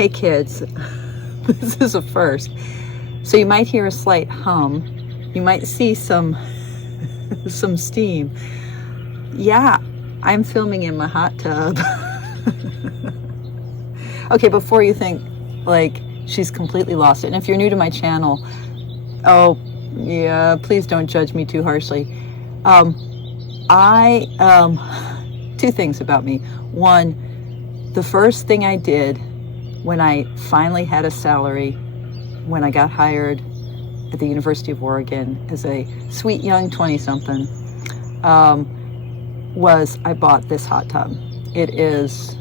Hey kids, this is a first. So you might hear a slight hum. You might see some steam. Yeah, I'm filming in my hot tub. Okay, before you think like she's completely lost it, and if you're new to my channel, oh yeah, please don't judge me too harshly. Two things about me. One, the first thing I did when I finally had a salary, when I got hired at the University of Oregon as a sweet young 20-something, was I bought this hot tub. It is,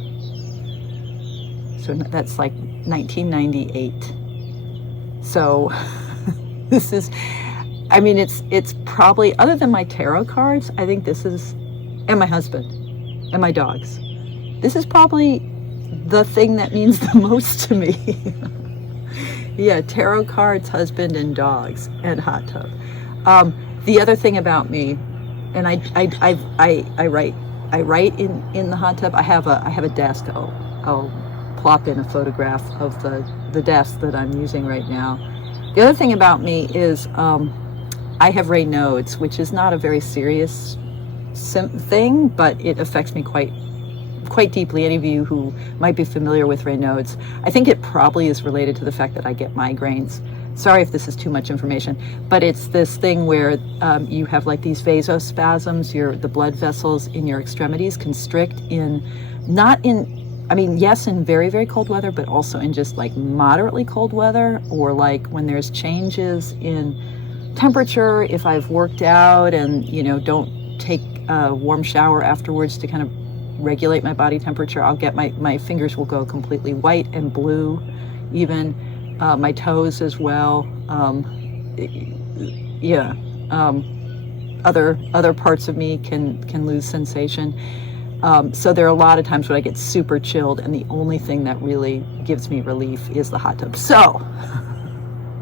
so that's like 1998. So this is, I mean, it's probably, other than my tarot cards, I think this is, and my husband, and my dogs, this is probably the thing that means the most to me. Yeah, tarot cards, husband, and dogs, and hot tub. The other thing about me, and I write in the hot tub. I have a desk. I'll plop in a photograph of the desk that I'm using right now. The other thing about me is I have Raynaud's, which is not a very serious thing, but it affects me quite deeply. Any of you who might be familiar with Raynaud's, I think it probably is related to the fact that I get migraines. Sorry if this is too much information, but it's this thing where you have like these vasospasms, the blood vessels in your extremities constrict in, yes, in very, very cold weather, but also in just like moderately cold weather, or like when there's changes in temperature, if I've worked out and, don't take a warm shower afterwards to kind of regulate my body temperature, I'll get my fingers will go completely white and blue, even my toes as well. Other parts of me can lose sensation. So there are a lot of times when I get super chilled, and the only thing that really gives me relief is the hot tub. So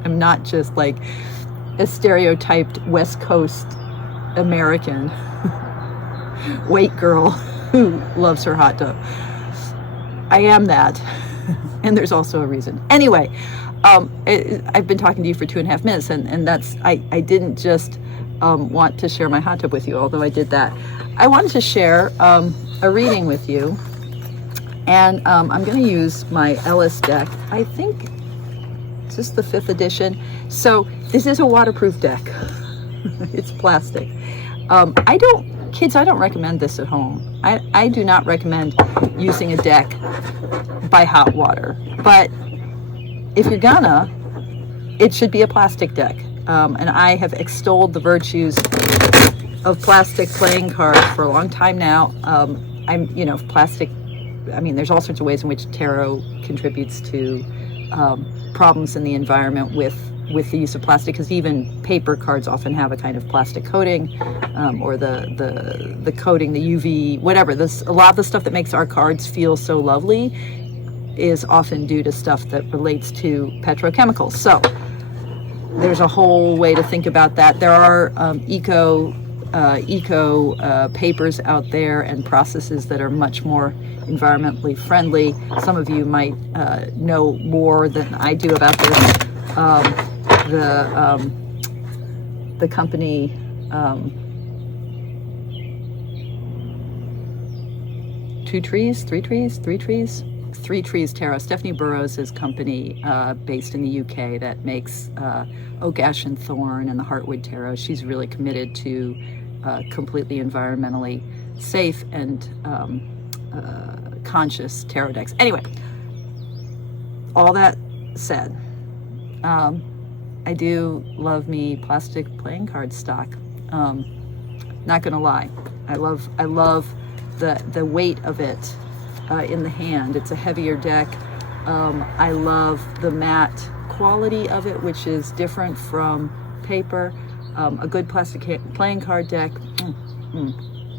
I'm not just like a stereotyped West Coast American white girl who loves her hot tub. I am that, and there's also a reason. Anyway, I've been talking to you for 2.5 minutes, and that's, I didn't just want to share my hot tub with you, although I did that. I wanted to share a reading with you, and I'm going to use my Ellis deck. I think this is the 5th edition. So this is a waterproof deck. It's plastic. Kids, I don't recommend this at home. I do not recommend using a deck by hot water. But if you're gonna, it should be a plastic deck. And I have extolled the virtues of plastic playing cards for a long time now. Plastic, there's all sorts of ways in which tarot contributes to problems in the environment with the use of plastic, because even paper cards often have a kind of plastic coating, or the coating, the UV, whatever. A lot of the stuff that makes our cards feel so lovely is often due to stuff that relates to petrochemicals. So there's a whole way to think about that. There are eco papers out there and processes that are much more environmentally friendly. Some of you might know more than I do about this. The company, Three Trees Tarot, Stephanie Burrows' company, based in the UK, that makes Oak, Ash, and Thorn and the Heartwood Tarot. She's really committed to completely environmentally safe and conscious tarot decks. Anyway, all that said, I do love me plastic playing card stock. Not gonna lie, I love the weight of it in the hand. It's a heavier deck. I love the matte quality of it, which is different from paper. A good plastic playing card deck,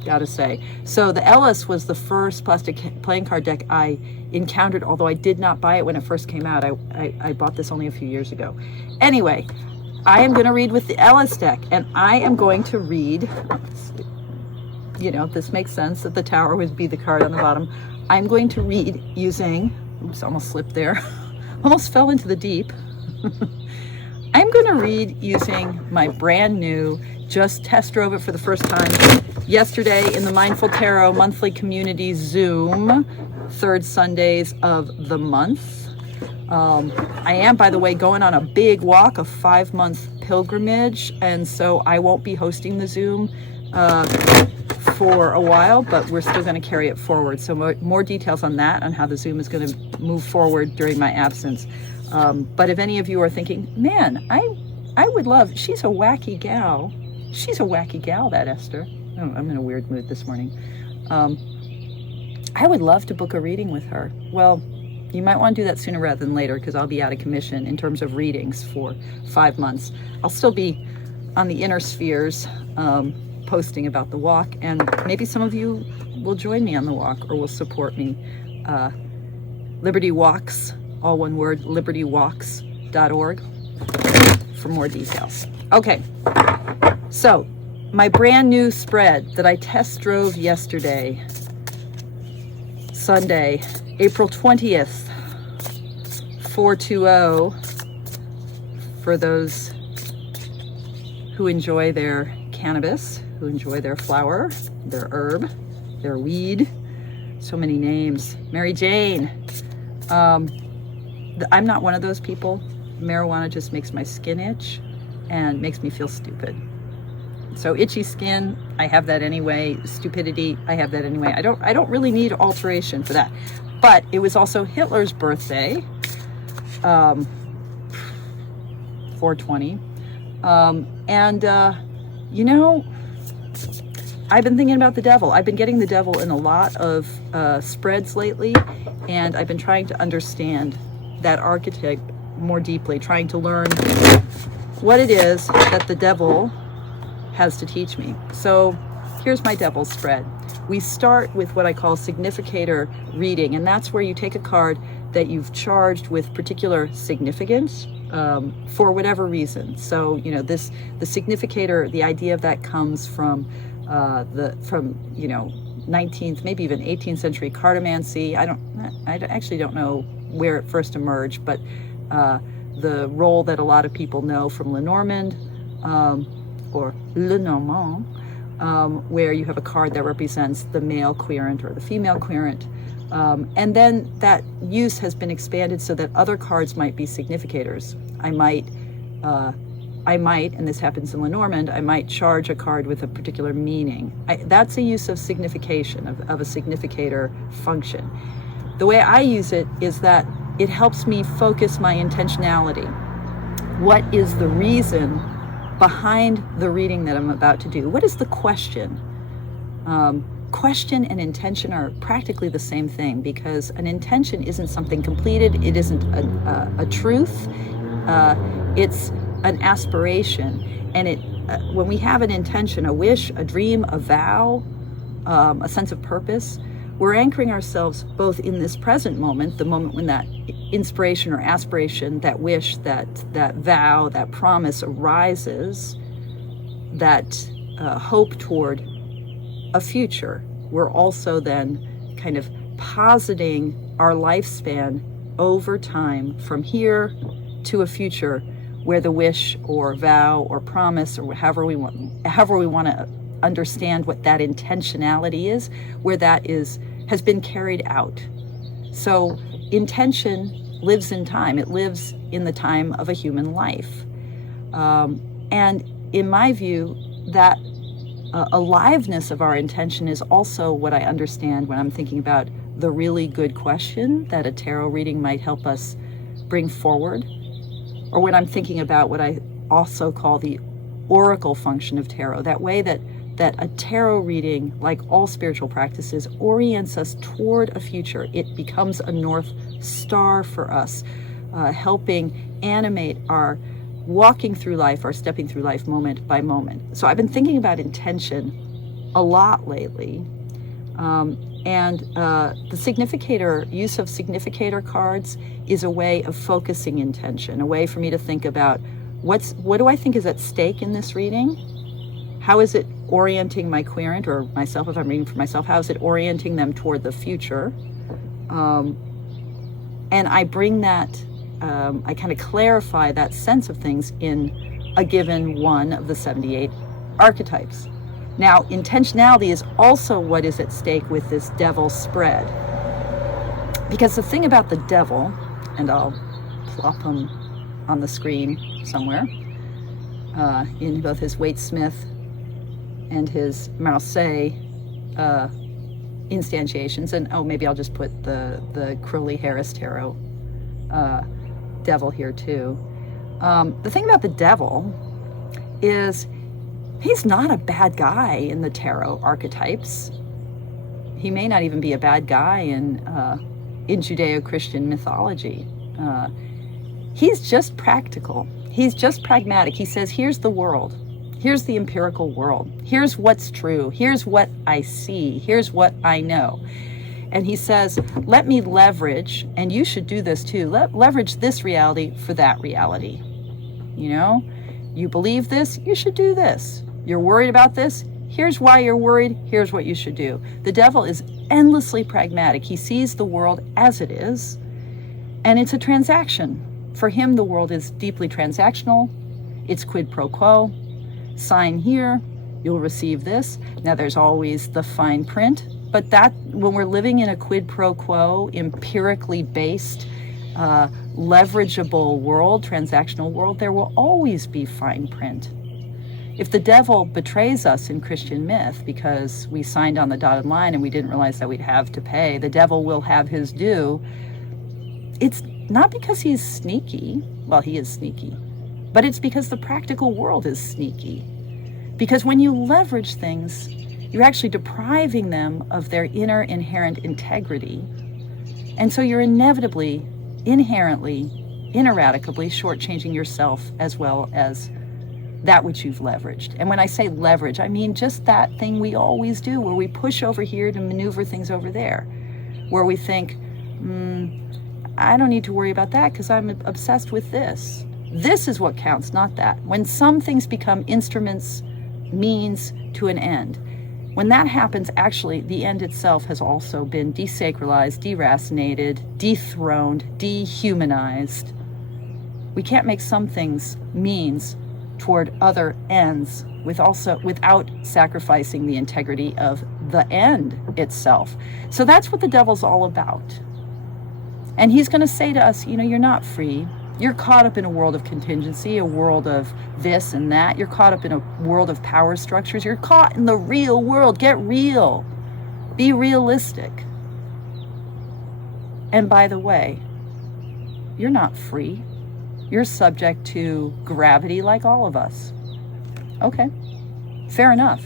gotta say. So the Ellis was the first plastic playing card deck I encountered, although I did not buy it when it first came out. I bought this only a few years ago. Anyway, I am going to read with the Ellis deck, and I am going to read, this makes sense that the Tower would be the card on the bottom. I'm going to read using Oops, almost slipped there. Almost fell into the deep. I'm going to read using my brand new, just test drove it for the first time yesterday in the Mindful Tarot monthly community Zoom, third Sundays of the month. I am, by the way, going on a big walk, a 5-month pilgrimage, and so I won't be hosting the Zoom for a while, but we're still going to carry it forward. So more details on that, on how the Zoom is going to move forward during my absence. But if any of you are thinking, man, I would love, she's a wacky gal. She's a wacky gal, that Esther. Oh, I'm in a weird mood this morning. I would love to book a reading with her. Well, you might want to do that sooner rather than later, because I'll be out of commission in terms of readings for 5 months. I'll still be on the inner spheres, posting about the walk, and maybe some of you will join me on the walk or will support me. Liberty Walks, all one word, libertywalks.org for more details. Okay, so my brand new spread that I test drove yesterday, Sunday, April 20th, 420, for those who enjoy their cannabis, who enjoy their flower, their herb, their weed. So many names. Mary Jane. I'm not one of those people. Marijuana just makes my skin itch and makes me feel stupid. So itchy skin, I have that anyway. Stupidity, I have that anyway. I don't really need alteration for that. But it was also Hitler's birthday, 420. You know, I've been thinking about the devil. I've been getting the devil in a lot of spreads lately, and I've been trying to understand that archetype more deeply, trying to learn what it is that the devil has to teach me. So here's my devil spread. We start with what I call significator reading, and that's where you take a card that you've charged with particular significance for whatever reason. So, you know, the significator, the idea of that comes from 19th, maybe even 18th century cartomancy. I actually don't know where it first emerged, but the role that a lot of people know from Lenormand, or Lenormand, where you have a card that represents the male querent or the female querent. And then that use has been expanded so that other cards might be significators. I might, and this happens in Lenormand, I might charge a card with a particular meaning. That's a use of signification, of a significator function. The way I use it is that it helps me focus my intentionality. What is the reason behind the reading that I'm about to do? What is the question? Question and intention are practically the same thing, because an intention isn't something completed. It isn't a truth. It's an aspiration. And when we have an intention, a wish, a dream, a vow, a sense of purpose, we're anchoring ourselves both in this present moment, the moment when that inspiration or aspiration, that wish, that vow, that promise arises, that hope toward a future. We're also then kind of positing our lifespan over time from here to a future where the wish or vow or promise, or however we want to understand what that intentionality is, where that has been carried out. So intention lives in time. It lives in the time of a human life. And in my view, that aliveness of our intention is also what I understand when I'm thinking about the really good question that a tarot reading might help us bring forward, or when I'm thinking about what I also call the oracle function of tarot, that way that a tarot reading, like all spiritual practices, orients us toward a future. It becomes a North Star for us, helping animate our walking through life, our stepping through life moment by moment. So I've been thinking about intention a lot lately. And the significator, use of significator cards is a way of focusing intention, a way for me to think about what do I think is at stake in this reading? How is it orienting my querent or myself, if I'm reading for myself, how is it orienting them toward the future? And I bring that, I kind of clarify that sense of things in a given one of the 78 archetypes. Now, intentionality is also what is at stake with this devil spread. Because the thing about the devil, and I'll plop him on the screen somewhere, in both his Waite Smith and his Marseille instantiations, and maybe I'll just put the Crowley Harris Tarot devil here too. The thing about the devil is he's not a bad guy in the tarot archetypes. He may not even be a bad guy in Judeo-Christian mythology. He's just practical. He's just pragmatic. He says, here's the world. Here's the empirical world. Here's what's true. Here's what I see. Here's what I know. And he says, let me leverage, and you should do this too, leverage this reality for that reality. You know, you believe this, you should do this. You're worried about this, here's why you're worried, here's what you should do. The devil is endlessly pragmatic. He sees the world as it is, and it's a transaction. For him, the world is deeply transactional. It's quid pro quo. Sign here, you'll receive this. Now, there's always the fine print, but that when we're living in a quid pro quo, empirically based, leverageable world, transactional world, there will always be fine print. If the devil betrays us in Christian myth because we signed on the dotted line and we didn't realize that we'd have to pay, the devil will have his due. It's not because he's sneaky, well, he is sneaky, but it's because the practical world is sneaky. Because when you leverage things, you're actually depriving them of their inner inherent integrity. And so you're inevitably, inherently, ineradicably shortchanging yourself as well as that which you've leveraged. And when I say leverage, I mean just that thing we always do where we push over here to maneuver things over there, where we think, I don't need to worry about that because I'm obsessed with this. This is what counts, not that. When some things become instruments, means to an end, when that happens, actually, the end itself has also been desacralized, deracinated, dethroned, dehumanized. We can't make some things means toward other ends without sacrificing the integrity of the end itself. So that's what the devil's all about. And he's going to say to us, you're not free. You're caught up in a world of contingency, a world of this and that. You're caught up in a world of power structures. You're caught in the real world. Get real. Be realistic. And by the way, you're not free. You're subject to gravity like all of us. Okay, fair enough.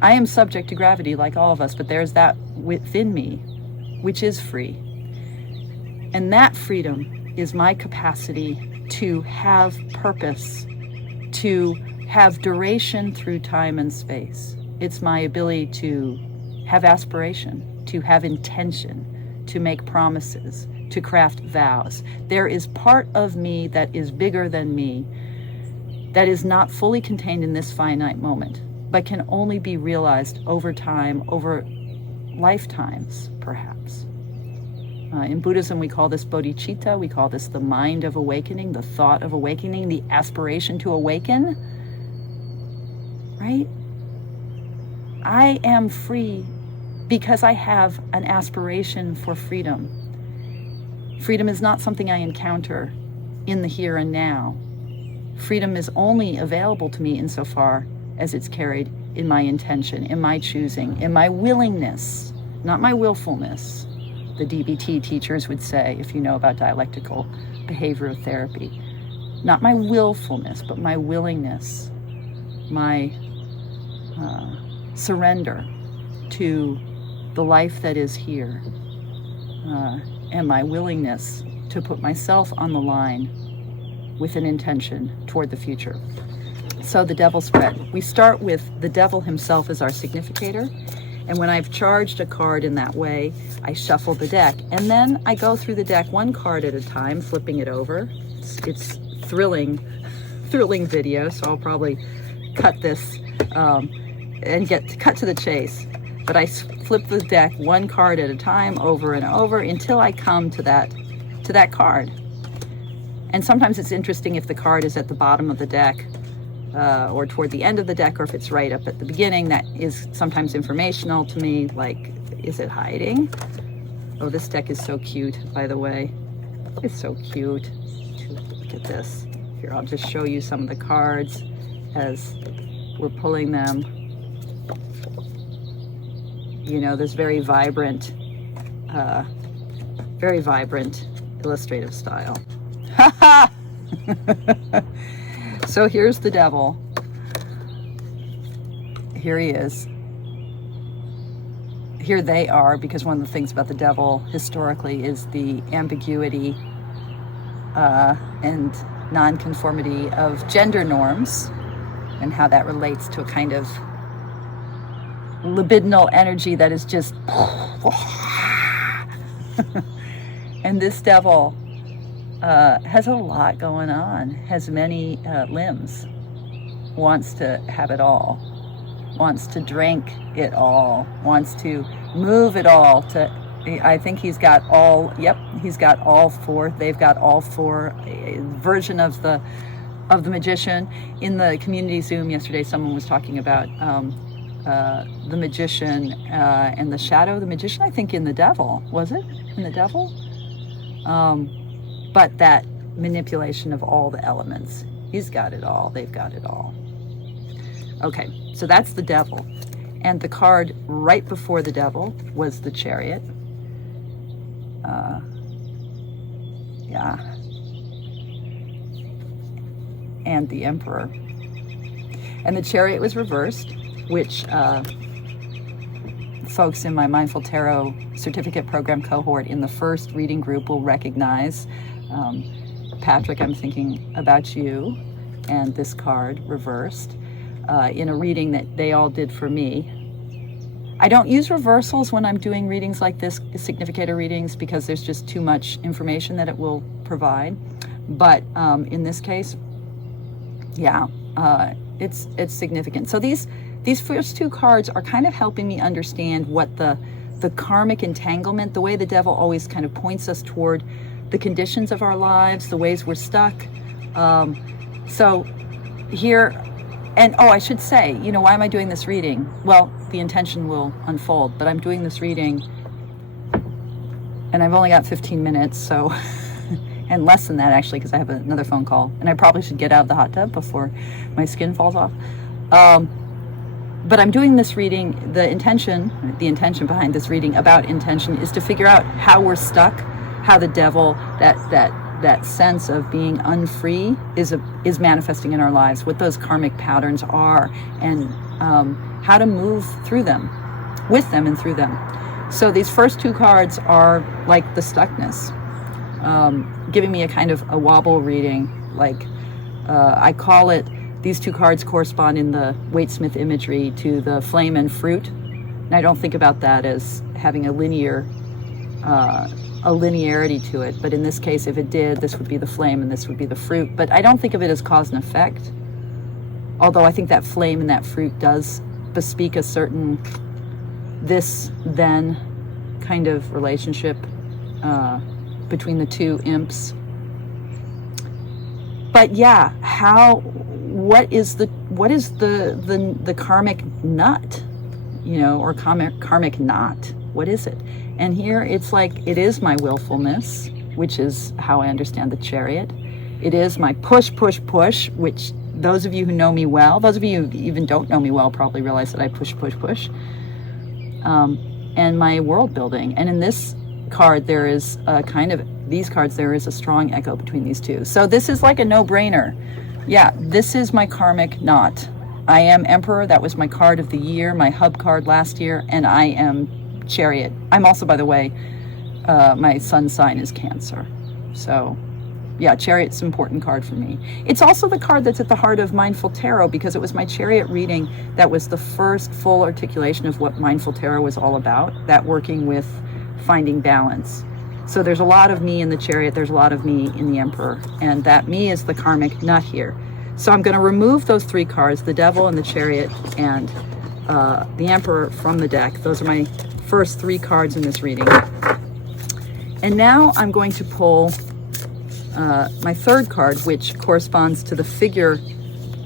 I am subject to gravity like all of us, but there's that within me, which is free. And that freedom is my capacity to have purpose, to have duration through time and space. It's my ability to have aspiration, to have intention, to make promises, to craft vows. There is part of me that is bigger than me, that is not fully contained in this finite moment, but can only be realized over time, over lifetimes, perhaps. In Buddhism, we call this bodhicitta. We call this the mind of awakening, the thought of awakening, the aspiration to awaken. Right? I am free because I have an aspiration for freedom. Freedom is not something I encounter in the here and now. Freedom is only available to me insofar as it's carried in my intention, in my choosing, in my willingness, not my willfulness. The DBT teachers would say, if you know about dialectical behavioral therapy, not my willfulness, but my willingness, my surrender to the life that is here, and my willingness to put myself on the line with an intention toward the future. So the devil spread. We start with the devil himself as our significator. And when I've charged a card in that way, I shuffle the deck. And then I go through the deck one card at a time, flipping it over. It's thrilling video, so I'll probably cut this and cut to the chase. But I flip the deck one card at a time, over and over, until I come to that to that card. And sometimes it's interesting if the card is at the bottom of the deck or toward the end of the deck, or if it's right up at the beginning. That is sometimes informational to me, like, is it hiding? Oh, this deck is so cute, by the way. It's so cute. Look at this. Here, I'll just show you some of the cards as we're pulling them. You know, this very vibrant illustrative style. So here's the devil. Here he is. Here they are, because one of the things about the devil historically is the ambiguity and nonconformity of gender norms, and how that relates to a kind of libidinal energy that is just and this devil has a lot going on, has many limbs, wants to have it all, wants to drink it all, wants to move it all. I think he's got all, he's got all four. They've got all four. A version of the magician. In the community Zoom yesterday, someone was talking about the magician and the shadow of the magician, I think in the devil. Was it in the devil? But that manipulation of all the elements. He's got it all. They've got it all. Okay, so that's the devil. And the card right before the devil was the Chariot. Yeah. And the Emperor. And the Chariot was reversed, which folks in my Mindful Tarot certificate program cohort in the first reading group will recognize. Patrick, I'm thinking about you and this card reversed in a reading that they all did for me. I don't use reversals when I'm doing readings like this, significator readings, because there's just too much information that it will provide. But in this case, yeah, it's significant. So these first two cards are kind of helping me understand what the karmic entanglement, the way the devil always kind of points us toward the conditions of our lives, the ways we're stuck. So here, and I should say, you know, why am I doing this reading? Well, the intention will unfold, but I'm doing this reading and I've only got 15 minutes, so, and less than that actually, because I have another phone call and I probably should get out of the hot tub before my skin falls off. But I'm doing this reading, the intention behind this reading about intention is to figure out how we're stuck, how the devil, that sense of being unfree is manifesting in our lives, what those karmic patterns are, and how to move through them, with them and through them. So these first two cards are like the stuckness, giving me a kind of a wobble reading, like I call it. These two cards correspond in the Waite-Smith imagery to the flame and fruit. And I don't think about that as having a linearity to it. But in this case, if it did, this would be the flame and this would be the fruit. But I don't think of it as cause and effect. Although I think that flame and that fruit does bespeak a certain this-then kind of relationship between the two imps. But yeah, what is the karmic nut, you know, or karmic knot? What is it? And here it's like, it is my willfulness, which is how I understand the Chariot. It is my push, which those of you who know me well, those of you who even don't know me well probably realize that I push. And my world building. And in this card, there is these cards, there is a strong echo between these two. So this is like a no-brainer. Yeah, this is my karmic knot. I am Emperor. That was my card of the year, my hub card last year, and I am Chariot. I'm also, by the way, my sun sign is Cancer. So, yeah, Chariot's an important card for me. It's also the card that's at the heart of Mindful Tarot, because it was my Chariot reading that was the first full articulation of what Mindful Tarot was all about, that working with finding balance. So there's a lot of me in the Chariot, there's a lot of me in the Emperor, and that me is the karmic nut here. So I'm going to remove those three cards, the Devil and the Chariot and the Emperor, from the deck. Those are my first three cards in this reading. And now I'm going to pull my third card, which corresponds to the figure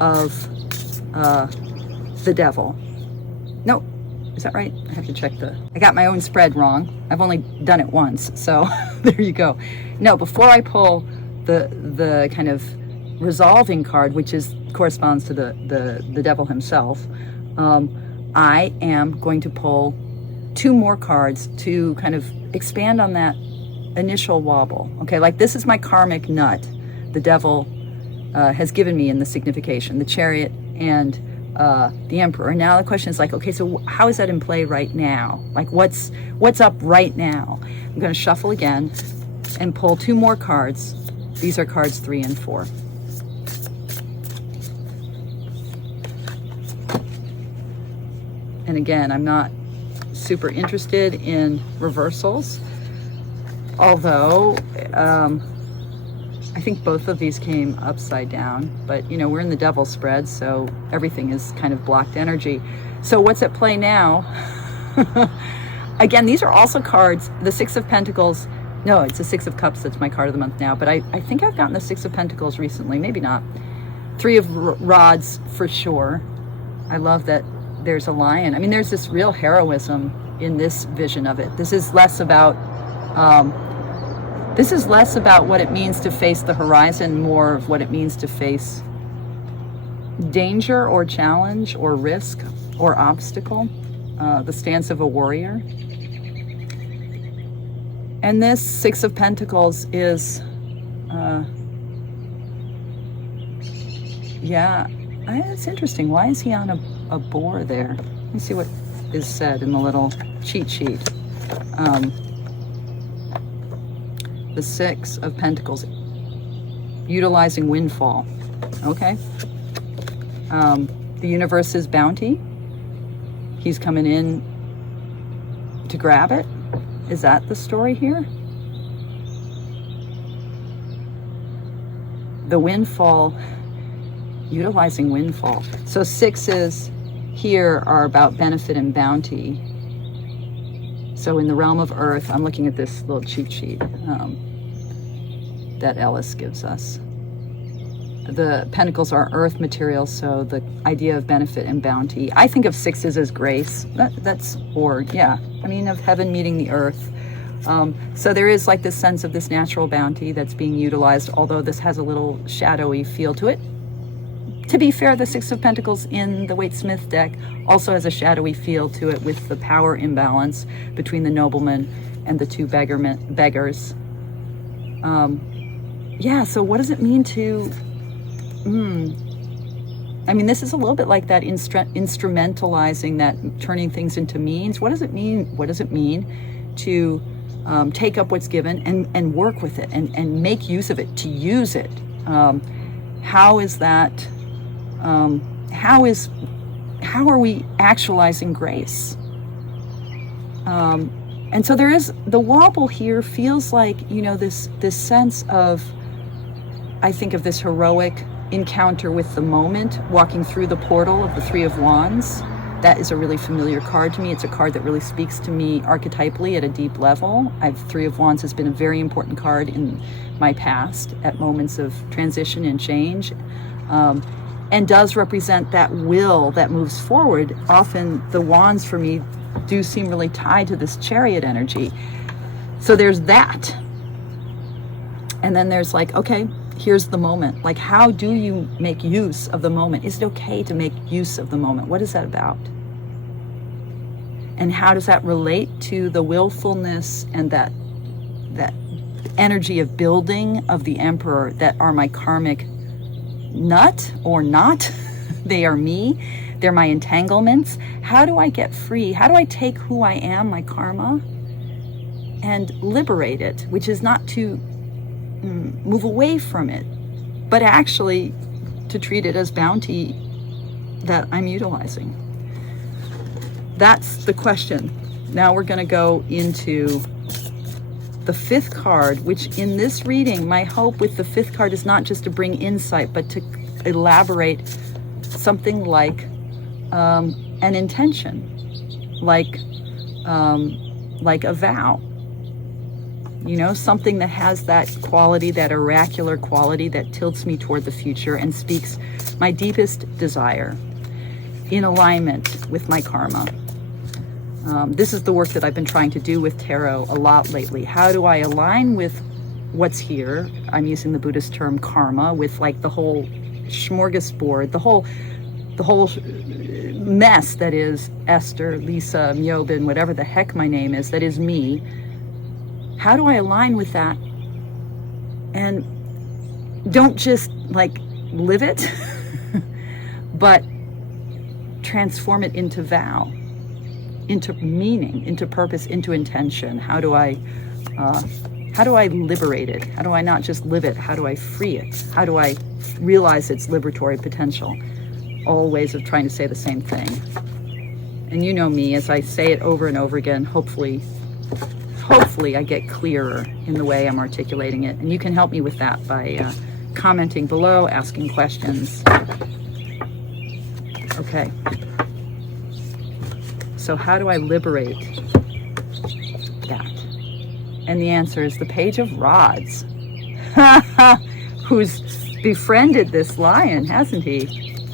of the devil. No, is that right? I have to check I got my own spread wrong. I've only done it once, so there you go. No, before I pull the kind of resolving card, which corresponds to the devil himself, I am going to pull 2 more cards to kind of expand on that initial wobble. Okay, like this is my karmic nut the devil has given me in the signification, the Chariot and the Emperor. And now the question is like, okay, so how is that in play right now? Like what's up right now? I'm going to shuffle again and pull 2 more cards. These are cards 3 and 4. And again, I'm not super interested in reversals, although I think both of these came upside down, but you know, we're in the devil spread, so everything is kind of blocked energy. So what's at play now? Again, these are also cards, the 6 of Pentacles. No, it's the 6 of Cups that's my card of the month now, but I think I've gotten the 6 of Pentacles recently, maybe not. 3 of Rods for sure. I love that there's a lion. I mean, there's this real heroism in this vision of it. This is less about what it means to face the horizon, more of what it means to face danger or challenge or risk or obstacle, the stance of a warrior. And this 6 of Pentacles is, it's interesting. Why is he on a boar there? Let me see what is said in the little cheat sheet. The 6 of Pentacles, utilizing windfall. Okay. The universe's bounty. He's coming in to grab it. Is that the story here? The windfall, utilizing windfall. So 6s here are about benefit and bounty. So in the realm of earth, I'm looking at this little cheat sheet that Ellis gives us. The pentacles are earth materials, so the idea of benefit and bounty. I think of 6s as grace. Of heaven meeting the earth. So there is like this sense of this natural bounty that's being utilized, although this has a little shadowy feel to it. To be fair, the 6 of Pentacles in the Waite-Smith deck also has a shadowy feel to it with the power imbalance between the nobleman and the 2 beggars. So what does it mean to... this is a little bit like that instrumentalizing, that turning things into means. What does it mean? What does it mean to take up what's given and work with it and make use of it, to use it? How is that... how are we actualizing grace? And so there is, the wobble here feels like, this sense of, I think of this heroic encounter with the moment, walking through the portal of the 3 of Wands. That is a really familiar card to me. It's a card that really speaks to me archetypally at a deep level. 3 of Wands has been a very important card in my past at moments of transition and change. And does represent that will that moves forward. Often the wands for me do seem really tied to this Chariot energy. So there's that. And then there's like, okay, here's the moment. Like, how do you make use of the moment? Is it okay to make use of the moment? What is that about? And how does that relate to the willfulness and that energy of building of the Emperor that are my karmic nut or not? They are me. They're my entanglements. How do I get free? How do I take who I am, my karma, and liberate it, which is not to move away from it, but actually to treat it as bounty that I'm utilizing? That's the question. Now we're going to go into the 5th card, which in this reading, my hope with the 5th card is not just to bring insight, but to elaborate something like an intention, like a vow. you know, something that has that quality, that oracular quality that tilts me toward the future and speaks my deepest desire in alignment with my karma. This is the work that I've been trying to do with tarot a lot lately. How do I align with what's here? I'm using the Buddhist term karma, with like the whole smorgasbord, the whole mess that is Esther, Lisa, Myobin, whatever the heck my name is, that is me. How do I align with that and don't just like live it, but transform it into vow, into meaning, into purpose, into intention? How do I liberate it? How do I not just live it? How do I free it? How do I realize its liberatory potential? All ways of trying to say the same thing. And you know me, as I say it over and over again, hopefully I get clearer in the way I'm articulating it. And you can help me with that by commenting below, asking questions. Okay. So how do I liberate that? And the answer is the Page of Rods, who's befriended this lion, hasn't he?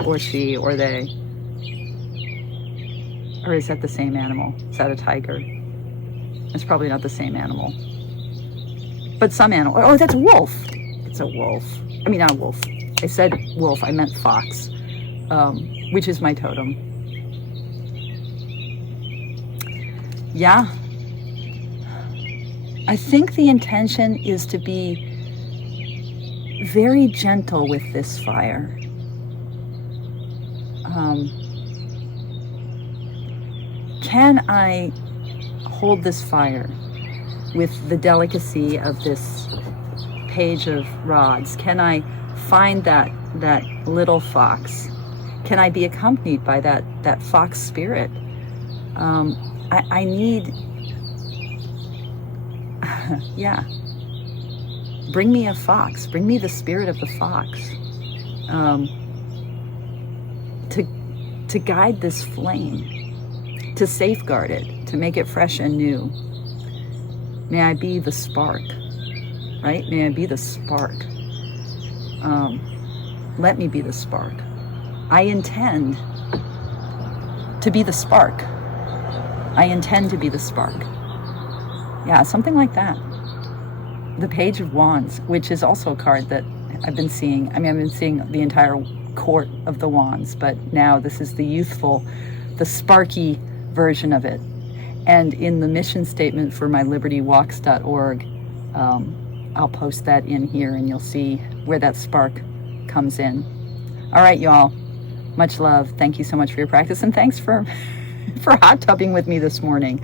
Or she, or they. Or is that the same animal? Is that a tiger? It's probably not the same animal. But some animal. Oh, that's a wolf. It's a wolf. I mean, not a wolf. I said wolf, I meant fox, which is my totem. Yeah. I think the intention is to be very gentle with this fire. Can I hold this fire with the delicacy of this Page of Rods? Can I find that little fox? Can I be accompanied by that fox spirit? I need, yeah. Bring me a fox. Bring me the spirit of the fox. To guide this flame, to safeguard it, to make it fresh and new. May I be the spark, right? May I be the spark. Let me be the spark. I intend to be the spark. I intend to be the spark. Yeah, something like that. The Page of Wands, which is also a card that I've been seeing. I mean, I've been seeing the entire court of the wands, but now this is the youthful, the sparky version of it. And in the mission statement for my libertywalks.org, I'll post that in here and you'll see where that spark comes in. All right, y'all. Much love. Thank you so much for your practice, and thanks for hot tubbing with me this morning.